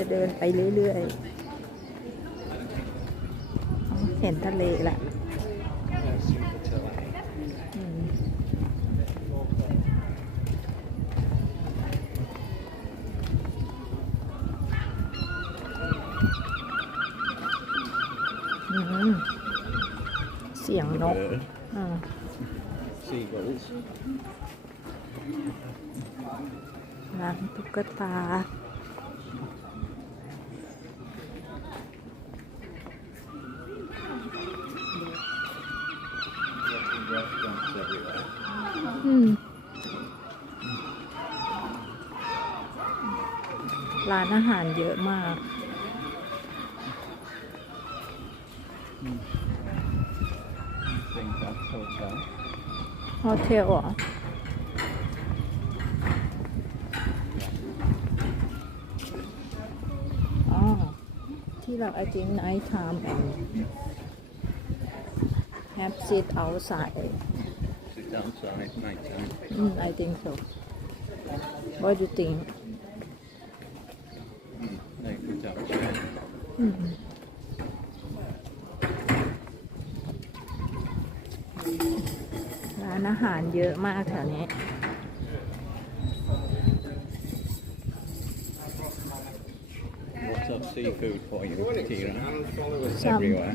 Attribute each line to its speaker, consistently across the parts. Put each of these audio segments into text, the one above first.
Speaker 1: จะเดินไปเรื่อยๆ เห็นทะเลละอืมอืมเสียงนก
Speaker 2: Bird.
Speaker 1: อ่า
Speaker 2: Seagulls.
Speaker 1: ร้านตุ๊กตา
Speaker 2: Restaurants everywhere.
Speaker 1: อืม ร้านอาหารเยอะมาก
Speaker 2: I think that's hotel.
Speaker 1: โฮเทลเหรออ๋อ ที่เรา I think night time and have sit outside
Speaker 2: Sit outside night time.
Speaker 1: mm, I think so what do you think
Speaker 2: Mm. They put outside.
Speaker 1: อืม ร้านอาหารเยอะมากแถวนี้
Speaker 2: Lots of seafood for you, Tira. It's
Speaker 1: Some.
Speaker 2: everywhere.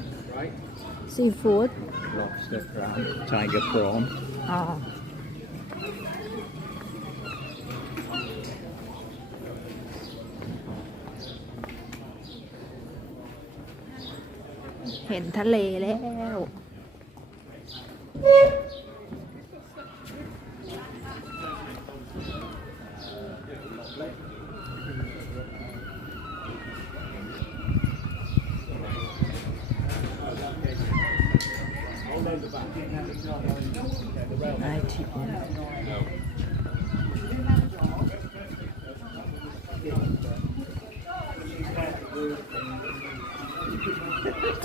Speaker 1: ซีฟู้ด
Speaker 2: Lobster, crab, tiger prawn.
Speaker 1: อ๋อ เห็นทะเลแล้ว ไอที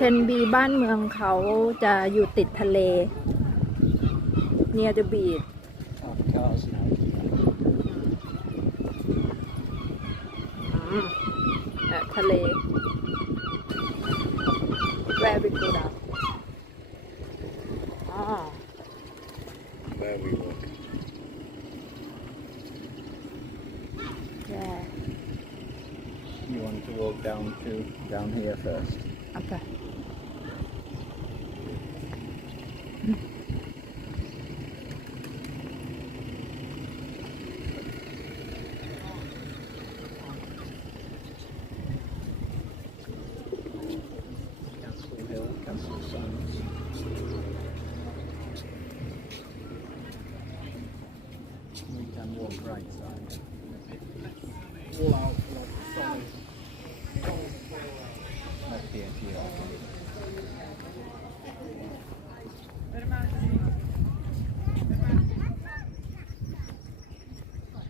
Speaker 1: เทนบีบ้านเมืองเขาจะอยู่ติดทะเล near the beach
Speaker 2: Have cars now.
Speaker 1: อืมอะทะเล very good อะอ๋อ
Speaker 2: Where we walk.
Speaker 1: yeah
Speaker 2: You want to walk down to down here first.
Speaker 1: โ right
Speaker 2: side. All out like solid. Left here, here.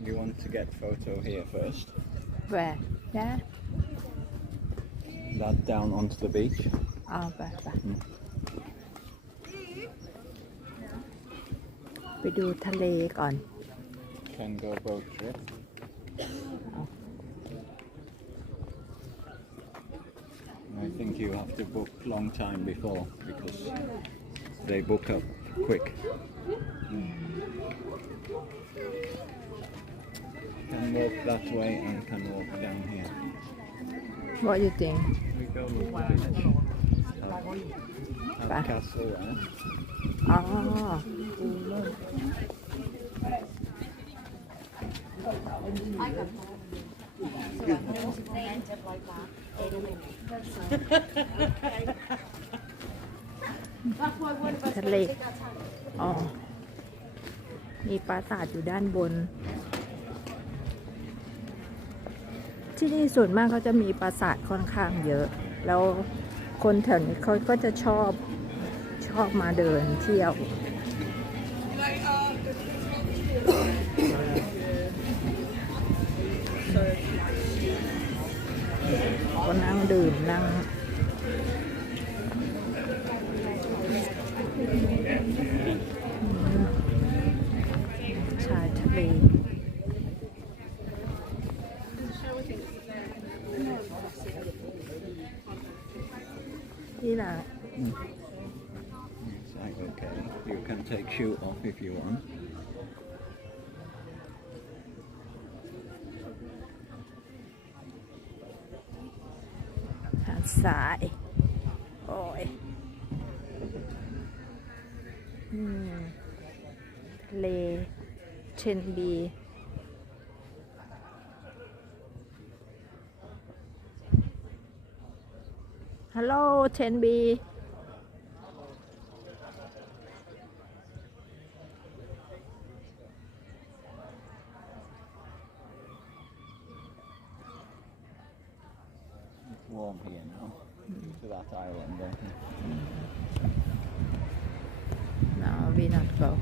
Speaker 2: You want to get photo here first.
Speaker 1: where yeah
Speaker 2: That down onto the beach.
Speaker 1: เอาไปไป
Speaker 2: อืม
Speaker 1: ไปดูทะเลก่อน
Speaker 2: can go boat trip. I think you have to book long time before because they book up quick. Can walk that way and can walk down here.
Speaker 1: what do you think
Speaker 2: We go at the beach. Have,
Speaker 1: Bye.
Speaker 2: castle.
Speaker 1: อ๋อ ทะเลอ๋อ มีปราสาทอยู่ด้านบน ที่นี่ส่วนมากเขาจะมีปราสาทค่อนข้างเยอะ แล้วคนแถวนี้เขาก็จะชอบชอบมาเดินเที่ยว ดื่มนั่งชายทะเล
Speaker 2: นี่แหละ I okay. You can take shoe off if you want.
Speaker 1: สาดทราย โอ้ยเลเชนบีฮัลโหลเชนบี
Speaker 2: warm here now. To that island.
Speaker 1: No, we not go.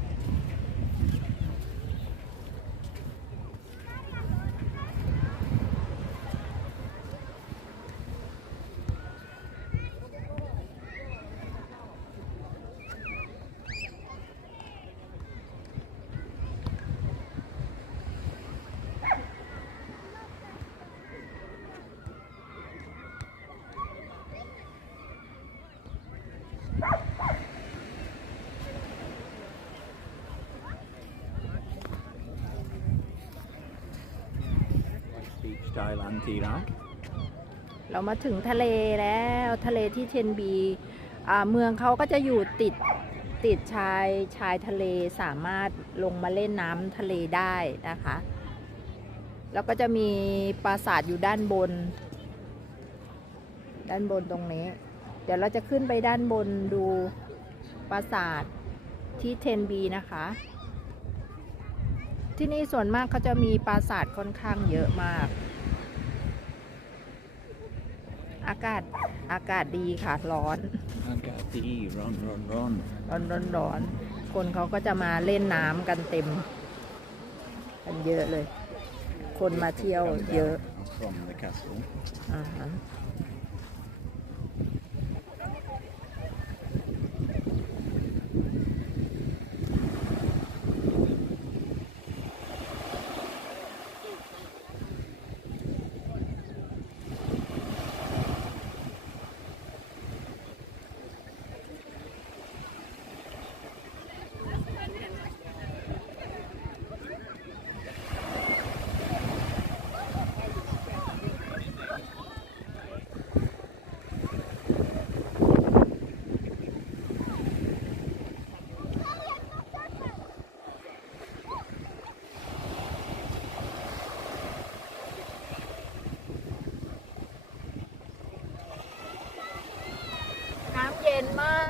Speaker 2: Beach, Thailand, Tirang.
Speaker 1: เรามาถึงทะเลแล้วทะเลที่เชนบีเมืองเขาก็จะอยู่ติดติดชายชายทะเลสามารถลงมาเล่นน้ำทะเลได้นะคะ แล้วก็จะมีปราสาทอยู่ด้านบน ด้านบนตรงนี้ เดี๋ยวเราจะขึ้นไปด้านบนดูปราสาทที่เทนบีนะคะ ที่นี่ส่วนมากเขาจะมีปราสาทค่อนข้างเยอะมาก อากาศอากาศดีค่ะร้อน
Speaker 2: Agati, run, run, run.
Speaker 1: ร้อนร้อนร้อนคนเขาก็จะมาเล่นน้ำกันเต็ม กันเยอะเลย คนมาเที่ยว
Speaker 2: Come down
Speaker 1: เยอะ
Speaker 2: From the castle.
Speaker 1: อ่าฮะ
Speaker 2: It's